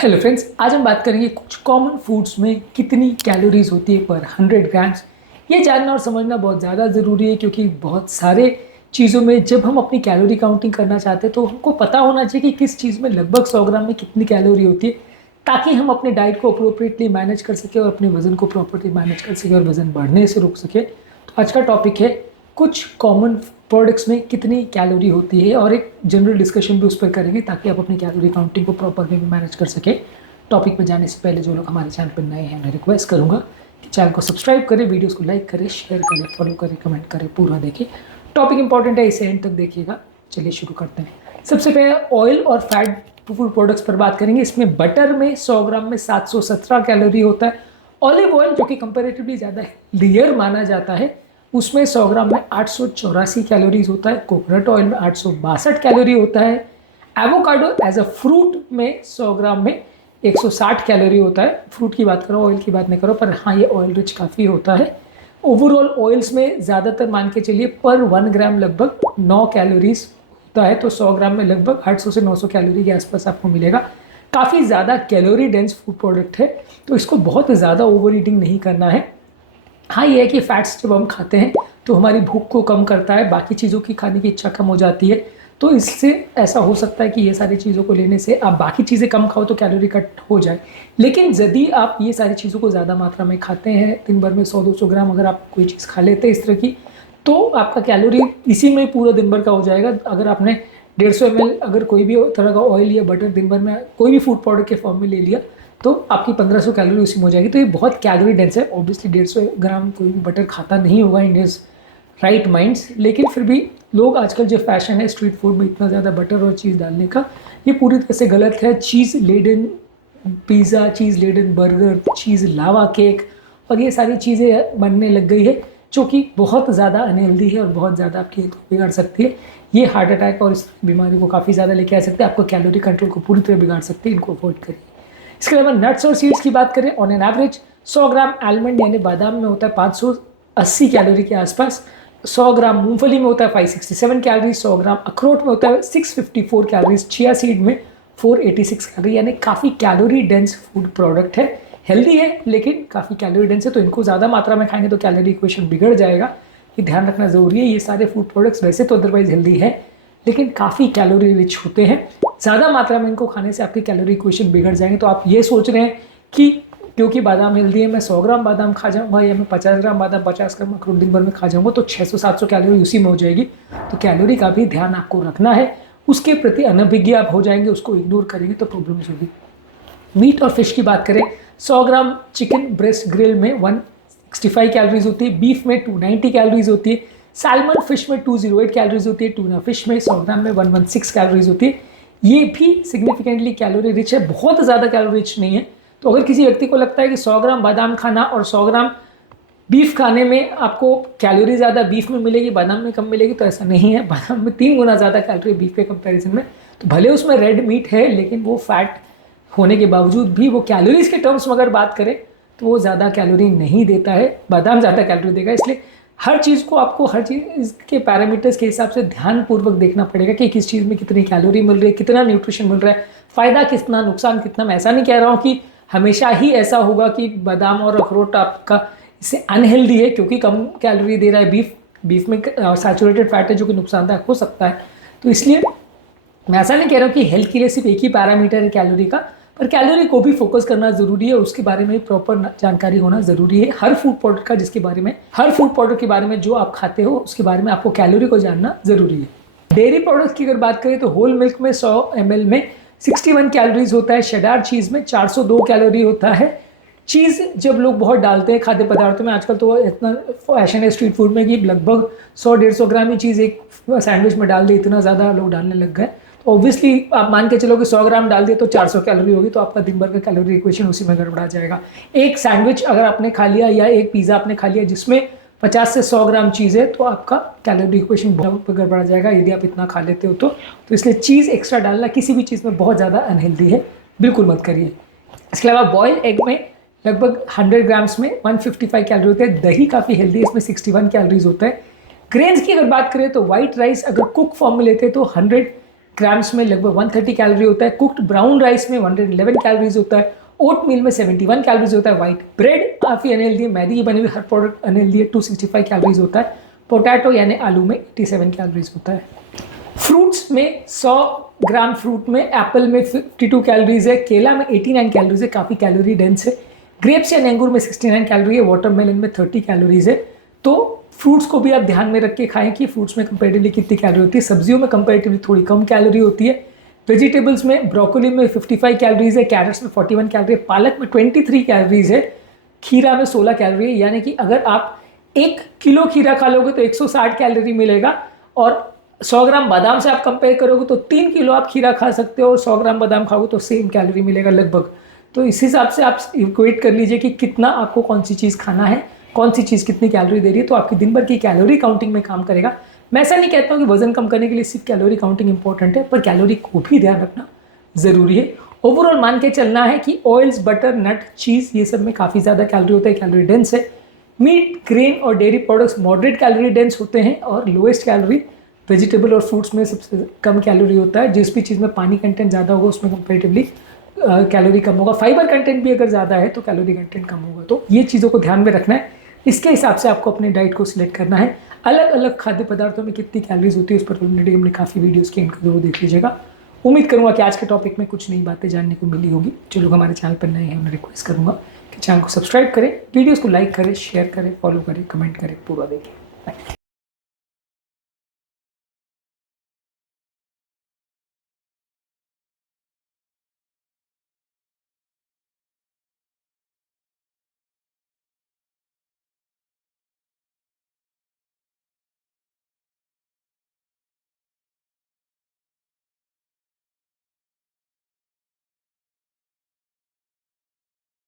Hello friends, आज हम बात करेंगे कुछ कॉमन फूड्स में कितनी कैलोरीज होती है पर 100 ग्राम्स। ये जानना और समझना बहुत ज़्यादा ज़रूरी है क्योंकि बहुत सारे चीज़ों में जब हम अपनी कैलोरी काउंटिंग करना चाहते हैं तो हमको पता होना चाहिए कि किस चीज़ में लगभग 100 ग्राम में कितनी कैलोरी होती है, ताकि हम अपने डाइट को अप्रोप्रिएटली मैनेज कर सकें और अपने वज़न को प्रॉपर्ली मैनेज कर सकें और वज़न बढ़ने से रोक सकें। तो आज का टॉपिक है कुछ कॉमन प्रोडक्ट्स में कितनी कैलोरी होती है और एक जनरल डिस्कशन भी उस पर करेंगे ताकि आप अपनी कैलोरी काउंटिंग को प्रॉपर वे में मैनेज कर सकें। टॉपिक पर जाने से पहले जो लोग हमारे चैनल पर नए हैं मैं रिक्वेस्ट करूंगा कि चैनल को सब्सक्राइब करें, वीडियोस को लाइक करें, शेयर करें, फॉलो करें, कमेंट करें, पूरा देखें। टॉपिक इंपॉर्टेंट है, इसे एंड तक देखिएगा। चलिए शुरू करते हैं। सबसे पहले ऑयल और फैट फूड प्रोडक्ट्स पर बात करेंगे। इसमें बटर में 100 ग्राम में 717 कैलोरी होता है। ऑलिव ऑयल जो कि कंपेरेटिवली ज़्यादा हेल्दियर माना जाता है, उसमें 100 ग्राम में 884 कैलोरीज होता है। कोकोनट ऑयल में 862 कैलोरी होता है। एवोकाडो एज अ फ्रूट में 100 ग्राम में 160 कैलोरी होता है। फ्रूट की बात करो, ऑयल की बात नहीं करो, पर हाँ ये ऑयल रिच काफ़ी होता है। ओवरऑल ऑयल्स में ज़्यादातर मान के चलिए पर 1 ग्राम लगभग 9 कैलोरीज होता है। तो 100 ग्राम में लगभग 800 से 900 कैलोरी के आसपास आपको मिलेगा। काफ़ी ज़्यादा कैलोरी डेंस फूड प्रोडक्ट है, तो इसको बहुत ज़्यादा ओवर ईटिंग नहीं करना है। हाँ ये है कि फैट्स जब हम खाते हैं तो हमारी भूख को कम करता है, बाकी चीज़ों की खाने की इच्छा कम हो जाती है। तो इससे ऐसा हो सकता है कि ये सारी चीज़ों को लेने से आप बाकी चीज़ें कम खाओ तो कैलोरी कट हो जाए। लेकिन यदि आप ये सारी चीज़ों को ज़्यादा मात्रा में खाते हैं, दिन भर में 100-200 ग्राम अगर आप कोई चीज़ खा लेते हैं इस तरह की, तो आपका कैलोरी इसी में पूरा दिन भर का हो जाएगा। अगर आपने 150 ml अगर कोई भी तरह का ऑयल या बटर दिन भर में कोई भी फूड प्रोडक्ट के फॉर्म में ले लिया तो आपकी 1500 कैलोरी उसी में हो जाएगी। तो ये बहुत कैलोरी डेंस है। ऑब्वियसली 150 ग्राम कोई भी बटर खाता नहीं होगा इन हिज राइट माइंड्स, लेकिन फिर भी लोग आजकल जो फैशन है स्ट्रीट फूड में इतना ज़्यादा बटर और चीज़ डालने का, ये पूरी तरह से गलत है। चीज़ लेडन पिज़्ज़ा, चीज़ लेडन बर्गर, चीज़ लावा केक और ये सारी चीज़ें बनने लग गई है जो कि बहुत ज़्यादा अनहेल्दी है और बहुत ज़्यादा आपकी हेल्थ को बिगाड़ सकती है। ये हार्ट अटैक और इस बीमारी को काफ़ी ज़्यादा लेके आ सकते हैं, आपको कैलोरी कंट्रोल को पूरी तरह बिगाड़ सकते हैं। इनको अवॉइड करिए। इसके अलावा नट्स और सीड्स की बात करें, on an average 100 gram almond यानी बादाम में होता है 580 कैलोरी के आसपास। 100 ग्राम मूंगफली में होता है 567 कैलोरी। 100 ग्राम अखरोट में होता है 654 कैलोरीज। चिया सीड में 486 कैलोरी, यानी काफ़ी कैलोरी डेंस फूड प्रोडक्ट है। हेल्दी है लेकिन काफ़ी कैलोरी डेंस है, तो इनको ज़्यादा मात्रा में खाएंगे तो कैलोरी इक्वेशन बिगड़ जाएगा। ये ध्यान रखना ज़रूरी है। ये सारे फूड प्रोडक्ट्स वैसे तो अदरवाइज हेल्दी है लेकिन काफ़ी कैलोरी रिच होते हैं। ज़्यादा मात्रा में इनको खाने से आपकी कैलोरी इक्वेशन बिगड़ जाएंगे। तो आप ये सोच रहे हैं कि क्योंकि बादाम हेल्दी है मैं 100 ग्राम बादाम खा जाऊंगा या मैं 50 ग्राम बादाम 50 ग्राम अखरोट दिन भर में खा जाऊंगा तो 600-700 कैलोरी उसी में हो जाएगी। तो कैलोरी का भी ध्यान आपको रखना है, उसके प्रति अनभिज्ञ आप हो जाएंगे, उसको इग्नोर करेंगे तो प्रॉब्लम्स होगी। मीट और फिश की बात करें, 100 ग्राम चिकन ब्रेस्ट ग्रिल में 165 कैलोरीज होती है। बीफ में 290 कैलोरीज होती है। सैल्मन फिश में 208 कैलोरीज होती है। टूना फिश में 100 ग्राम में 116 कैलोरीज होती है। ये भी सिग्निफिकेंटली कैलोरी रिच है, बहुत ज़्यादा कैलोरी रिच नहीं है। तो अगर किसी व्यक्ति को लगता है कि 100 ग्राम बादाम खाना और 100 ग्राम बीफ खाने में आपको कैलोरी ज़्यादा बीफ में मिलेगी, बादाम में कम मिलेगी, तो ऐसा नहीं है। बादाम में 3 गुना ज़्यादा कैलोरी बीफ के कंपैरिजन में। तो भले उसमें रेड मीट है लेकिन वो फैट होने के बावजूद भी वो कैलोरीज के टर्म्स में अगर बात करें तो वो ज़्यादा कैलोरी नहीं देता है, बादाम ज़्यादा कैलोरी देगा। इसलिए हर चीज़ को आपको हर चीज़ के पैरामीटर्स के हिसाब से ध्यानपूर्वक देखना पड़ेगा कि किस चीज़ में कितनी कैलोरी मिल रही है, कितना न्यूट्रिशन मिल रहा है, फ़ायदा कितना, नुकसान कितना। मैं ऐसा नहीं कह रहा हूँ कि हमेशा ही ऐसा होगा कि बादाम और अखरोट आपका इससे अनहेल्दी है क्योंकि कम कैलोरी दे रहा है। बीफ में सैचुरेटेड फैट है जो कि नुकसानदायक हो सकता है। तो इसलिए मैं ऐसा नहीं कह रहा हूँ कि हेल्थ के लिए सिर्फ एक ही पैरामीटर है कैलोरी का, पर कैलोरी को भी फोकस करना ज़रूरी है, उसके बारे में प्रॉपर जानकारी होना ज़रूरी है। हर फूड प्रोडक्ट का हर फूड प्रोडक्ट के बारे में जो आप खाते हो उसके बारे में आपको कैलोरी को जानना ज़रूरी है। डेयरी प्रोडक्ट्स की अगर बात करें तो होल मिल्क में 100 ml में 61 कैलोरीज होता है। शेडार चीज़ में 402 कैलोरी होता है। चीज़ जब लोग बहुत डालते हैं खाद्य पदार्थों में, आजकल तो इतना फैशन है स्ट्रीट फूड में कि लगभग 100-150 ग्राम ही चीज़ एक सैंडविच में डाल दी, इतना ज़्यादा लोग डालने लग गए। तो ऑब्वियसली आप मान के चलो कि 100 ग्राम डाल दिए तो 400 कैलोरी होगी, तो आपका दिन भर का कैलोरी इक्वेशन उसी में गड़बड़ा जाएगा। एक सैंडविच अगर आपने खा लिया या एक पिज़्ज़ा आपने खा लिया जिसमें 50 से 100 ग्राम चीज़ है तो आपका कैलोरी इक्वेशन बहुत गड़बड़ा जाएगा यदि आप इतना खा लेते हो तो इसलिए चीज़ एक्स्ट्रा डालना किसी भी चीज़ में बहुत ज़्यादा अनहेल्दी है, बिल्कुल मत करिए। इसके अलावा बॉयल एग में लगभग 100 ग्राम्स में 155 कैलोरी होते हैं। दही काफ़ी हेल्दी है, इसमें 61 कैलोरीज होता है। ग्रेन्स की अगर बात करें तो वाइट राइस अगर कुक फॉर्म में लेते हैं तो 100 ग्राम्स में लगभग 130 कैलोरी होता है। कुक्ड ब्राउन राइस में 111 कैलोरीज होता है। ओट मील में 71 कैलोरीज होता है। व्हाइट ब्रेड काफ़ी अनहेल्दी है, मैदे की बनी हुई हर प्रोडक्ट अनहेल्दी है, 265 कैलोरीज होता है। पोटैटो यानी आलू में 87 कैलोरीज होता है। फ्रूट्स में 100 ग्राम फ्रूट में एप्पल में 52 कैलोरीज है, केला में 89 कैलोरीज है, काफ़ी कैलोरी डेंस है। ग्रेप्स या अंगूर में 69 कैलोरी है, वाटरमेलन में 30 कैलोरीज है। तो फ्रूट्स को भी आप ध्यान में रख के खाएं कि फ्रूट्स में कंपेरेटिवली कितनी कैलोरी होती है। सब्जियों में कंपेरेटिवली थोड़ी कम कैलोरी होती है। वेजिटेबल्स में ब्रोकोली में 55 कैलोरीज है, कैरेट्स में 41 कैलोरी है, पालक में 23 कैलोरीज है, खीरा में 16 कैलोरी है। यानी कि अगर आप 1 किलो खीरा खा लोगे तो 160 कैलोरी मिलेगा, और 100 ग्राम बादाम से आप कंपेयर करोगे तो 3 किलो आप खीरा खा सकते हो, और 100 ग्राम बादाम खाओगे तो सेम कैलोरी मिलेगा लगभग। तो इस हिसाब से आप इक्वेट कर लीजिए कि कितना आपको कौन सी चीज़ खाना है, कौन सी चीज़ कितनी कैलोरी दे रही है, तो आपकी दिन भर की कैलोरी काउंटिंग में काम करेगा। मैं ऐसा नहीं कहता हूँ कि वजन कम करने के लिए सिर्फ कैलोरी काउंटिंग इंपॉर्टेंट है, पर कैलोरी को भी ध्यान रखना ज़रूरी है। ओवरऑल मान के चलना है कि ऑयल्स, बटर, नट, चीज़, ये सब में काफ़ी ज़्यादा कैलोरी होता है, कैलोरी डेंस है। मीट, ग्रेन और dairy products moderate calorie dense होते हैं, और लोएस्ट कैलोरी वेजिटेबल और फ्रूट्स में सबसे कम कैलोरी होता है। जिस भी चीज़ में पानी कंटेंट ज़्यादा होगा उसमें कंपेरेटिवली कैलोरी कम होगा। फाइबर कंटेंट भी अगर ज़्यादा है तो कैलोरी कंटेंट कम होगा। तो ये चीज़ों को ध्यान में रखना है, इसके हिसाब से आपको अपने डाइट को सिलेक्ट करना है। अलग अलग खाद्य पदार्थों में कितनी कैलोरीज होती है उस पर ऑलरेडी हमने काफ़ी वीडियोज़ की, इनको जरूर देख लीजिएगा। उम्मीद करूँगा कि आज के टॉपिक में कुछ नई बातें जानने को मिली होगी। जो लोग हमारे चैनल पर नए हैं उन्हें रिक्वेस्ट करूँगा कि चैनल को सब्सक्राइब करें, वीडियोज़ को लाइक करें, शेयर करें, फॉलो करें, कमेंट करें, पूरा देखें।